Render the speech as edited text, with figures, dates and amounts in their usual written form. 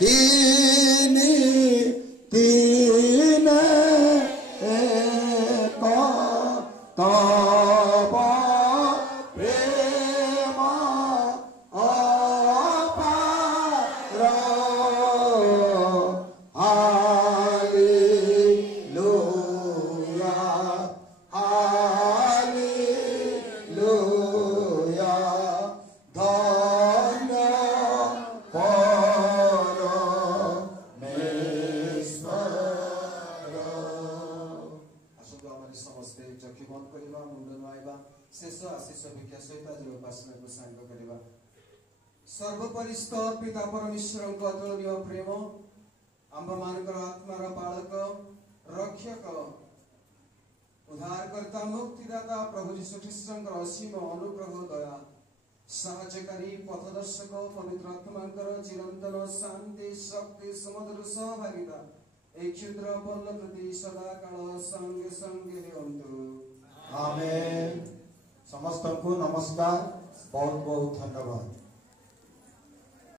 तिनि तीन एक तब प्रेम अपार हालेलुया हालेलुया धन्य शेष आशीष भिक्षा सहित आज उपासना को सांग करवा सर्वपरिस्थ पिता परमेश्वर अतुलनीय प्रेम आंब मानकर आत्मार पालक रक्षक उद्धारकर्ता मुक्तिदाता प्रभु यीशु ख्रीष्टंकर असीम अनुग्रह दया साहाय्यकारी पथदर्शक पवित्र आत्मांकर चिरंतन शांति शक्ति समुद्र सहभागिता एक क्षुद्र बल प्रति सदा काल संगे संगे रहंतु आमेन। समस्त को नमस्कार, बहुत बहुत धन्यवाद।